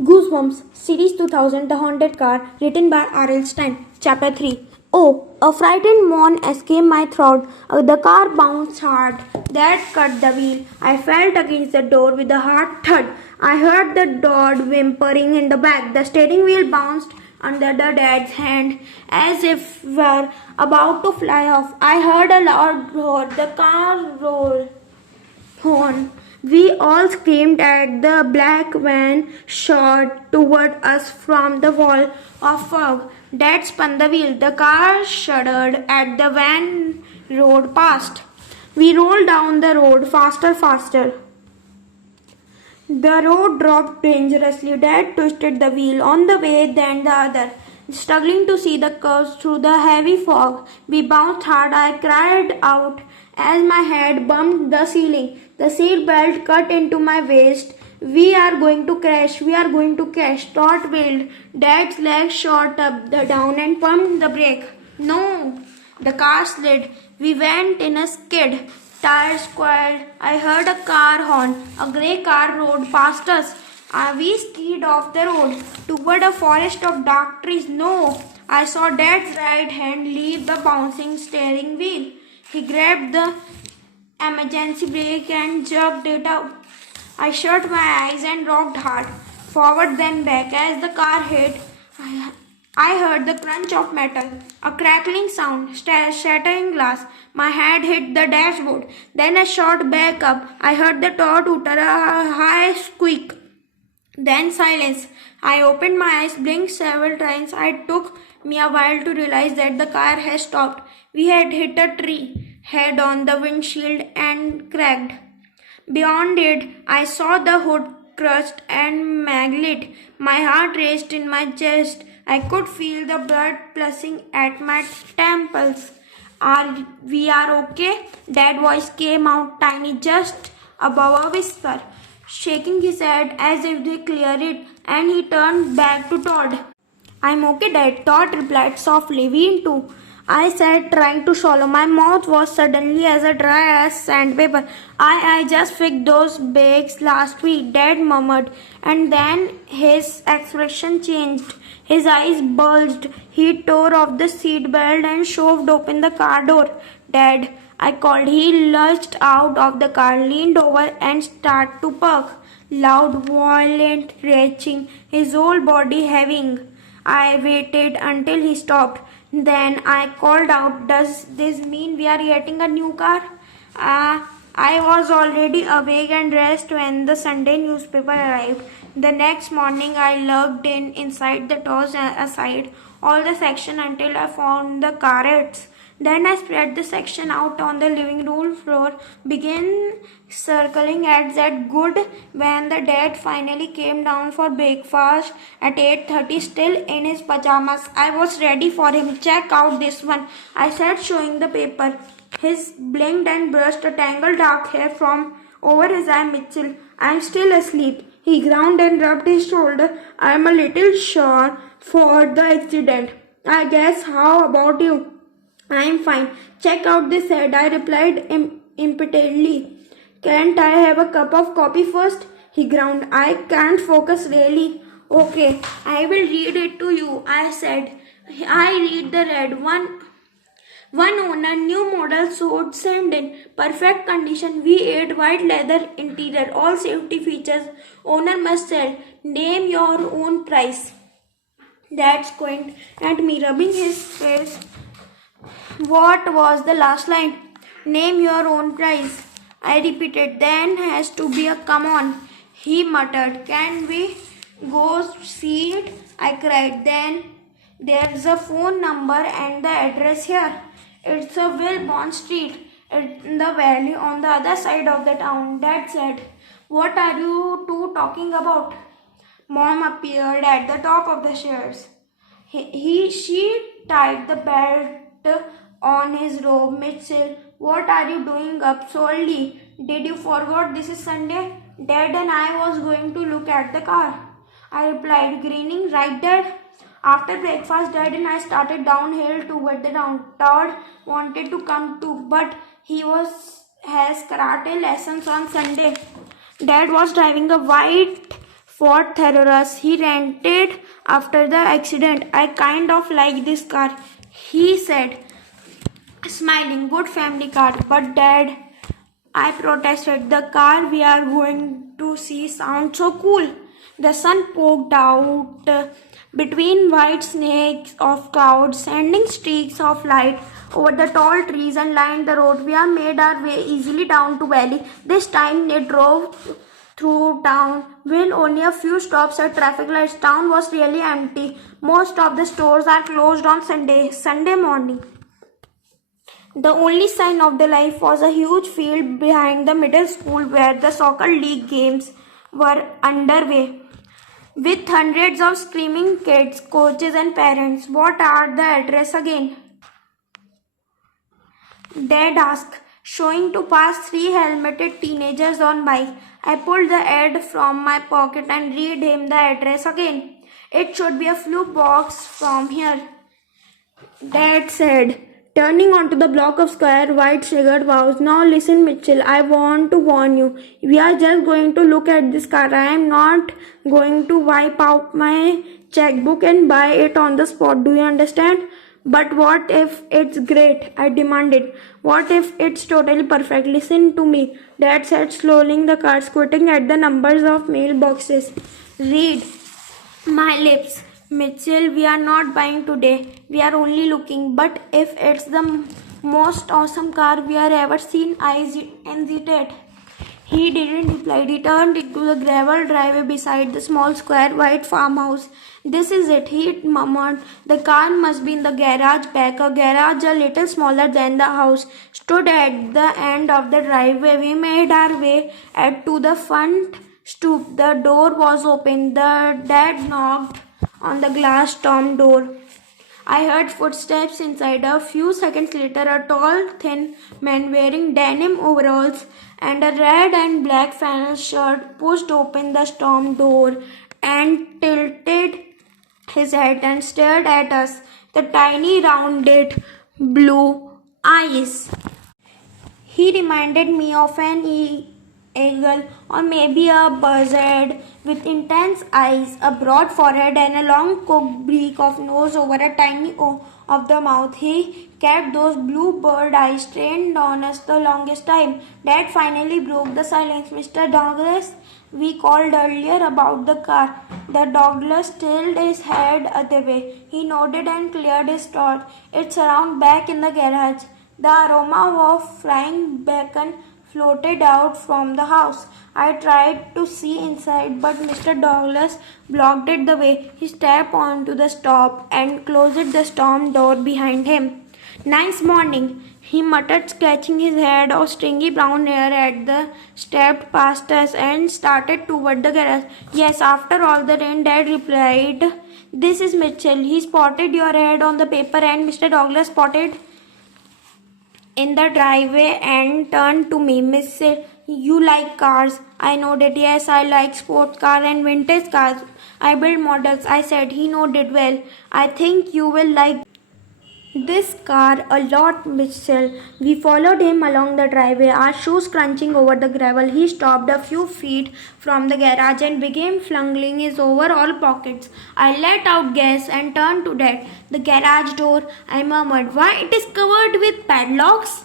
Goosebumps, Series 2000, The Haunted Car, written by R.L. Stein. Chapter 3. Oh, a frightened moan escaped my throat. The car bounced hard. That cut the wheel. I felt against the door with a hard thud. I heard the dog whimpering in the back. The steering wheel bounced under the dad's hand as if were about to fly off. I heard a loud roar. The car rolled on. We all screamed as the black van shot toward us from the wall of fog. Dad spun the wheel. The car shuddered as the van roared past. We rolled down the road faster, faster. The road dropped dangerously. Dad twisted the wheel on the way, then the other. Struggling to see the curves through the heavy fog, we bounced hard. I cried out as my head bumped the ceiling. The seat belt cut into my waist. We are going to crash. We are going to crash. Todd wailed. Dad's legs shot up the down and pumped the brake. No! The car slid. We went in a skid. Tires squealed. I heard a car horn. A grey car rode past us. We skied off the road toward a forest of dark trees. No! I saw Dad's right hand leave the bouncing steering wheel. He grabbed the emergency brake and jerked it out. I shut my eyes and rocked hard, forward then back. As the car hit, I heard the crunch of metal, a crackling sound, shattering glass. My head hit the dashboard. Then I shot back up. I heard the Todd utter a high squeak. Then silence. I opened my eyes, blinked several times. It took me a while to realize that the car had stopped. We had hit a tree, head on the windshield, and cracked. Beyond it, I saw the hood crushed and mangled. My heart raced in my chest. I could feel the blood pulsing at my temples. We are okay? Dad's voice came out tiny, just above a whisper, shaking his head as if they cleared it, and he turned back to Todd. I'm okay, Dad, Todd replied softly. We too. I said, trying to swallow. My mouth was suddenly as dry as sandpaper. I just fixed those bakes last week, Dad murmured, and then his expression changed. His eyes bulged. He tore off the seatbelt and shoved open the car door. Dad, I called. He lurched out of the car, leaned over, and started to perk. Loud, violent retching, his whole body heaving. I waited until he stopped. Then I called out, does this mean we are getting a new car? I was already awake and dressed when the Sunday newspaper arrived. The next morning I lugged inside the toss aside all the section until I found the carrots. Then I spread the section out on the living room floor, began circling at that good when the dad finally came down for breakfast at 8:30, still in his pajamas. I was ready for him. Check out this one, I said, showing the paper. His blinked and brushed a tangled dark hair from over his eye. Mitchell, I'm still asleep. He ground and rubbed his shoulder. I'm a little sore for the accident, I guess. How about you? I'm fine. Check out this head, I replied impatiently. Can't I have a cup of coffee first? He groaned. I can't focus really. Okay, I will read it to you, I said. I read the red one. One owner, new model, Ford sent in perfect condition, V8 white leather interior, all safety features. Owner must sell. Name your own price. Dad squinted at me, rubbing his face. What was the last line? Name your own price. I repeated. Then has to be a come on, he muttered. Can we go see it? I cried. Then there's a phone number and the address here. It's a Wilborn Street in the valley on the other side of the town. Dad said. What are you two talking about? Mom appeared at the top of the stairs. She tied the belt on his robe. Mitchell, what are you doing up so early? Did you forget this is Sunday? Dad and I was going to look at the car, I replied, grinning. Right, Dad? After breakfast, Dad and I started downhill toward the town. Todd wanted to come too, but he has karate lessons on Sunday. Dad was driving a white Ford Theranos he rented after the accident. I kind of like this car, he said, smiling. Good family car. But Dad, I protested, the car we are going to see sounds so cool. The sun poked out between white snakes of clouds, sending streaks of light over the tall trees and lined the road. We have made our way easily down to valley. This time they drove through town with only a few stops at traffic lights. Town was really empty. Most of the stores are closed on Sunday morning. The only sign of the life was a huge field behind the middle school where the soccer league games were underway. With hundreds of screaming kids, coaches, and parents. What are the address again? Dad asked, showing to pass three helmeted teenagers on bike. I pulled the ad from my pocket and read him the address again. It should be a few blocks from here, Dad said, turning onto the block of square white sugared vows. Now listen, Mitchell, I want to warn you. We are just going to look at this car. I am not going to wipe out my checkbook and buy it on the spot. Do you understand? But what if it's great? I demanded. What if it's totally perfect? Listen to me, Dad said, slowing the car, squinting at the numbers of mailboxes. Read my lips. Mitchell, we are not buying today. We are only looking. But if it's the most awesome car we have ever seen, I hesitated. He didn't reply. He turned into the gravel driveway beside the small square white farmhouse. This is it, he murmured. The car must be in the garage back. A garage a little smaller than the house stood at the end of the driveway. We made our way to the front stoop. The door was open. The Dad knocked on the glass storm door. I heard footsteps inside. A few seconds later, a tall, thin man wearing denim overalls and a red and black flannel shirt pushed open the storm door and tilted his head and stared at us. The tiny, rounded, blue eyes. He reminded me of an eagle or maybe a buzzard with intense eyes, a broad forehead, and a long cooked beak of nose over a tiny O of the mouth. He kept those blue bird eyes trained on us the longest time. Dad finally broke the silence. Mr. Douglas, we called earlier about the car. The Douglas tilted his head other way. He nodded and cleared his throat. It's around back in the garage. The aroma of frying bacon floated out from the house. I tried to see inside, but Mr. Douglas blocked it the way. He stepped onto the stop and closed the storm door behind him. Nice morning, he muttered, scratching his head of stringy brown hair at the stepped past us and started toward the garage. Yes, after all the rain, Dad replied. This is Mitchell. He spotted your head on the paper and Mr. Douglas spotted in the driveway and turned to me. Miss, you like cars? I nodded. Yes, I like sport cars and vintage cars. I build models, I said. He nodded. Well, I think you will like this car a lot, Mitchell. We followed him along the driveway, our shoes crunching over the gravel. He stopped a few feet from the garage and began fumbling his overall pockets. I let out gas and turned to Dad. The garage door, I murmured. Why, it is covered with padlocks?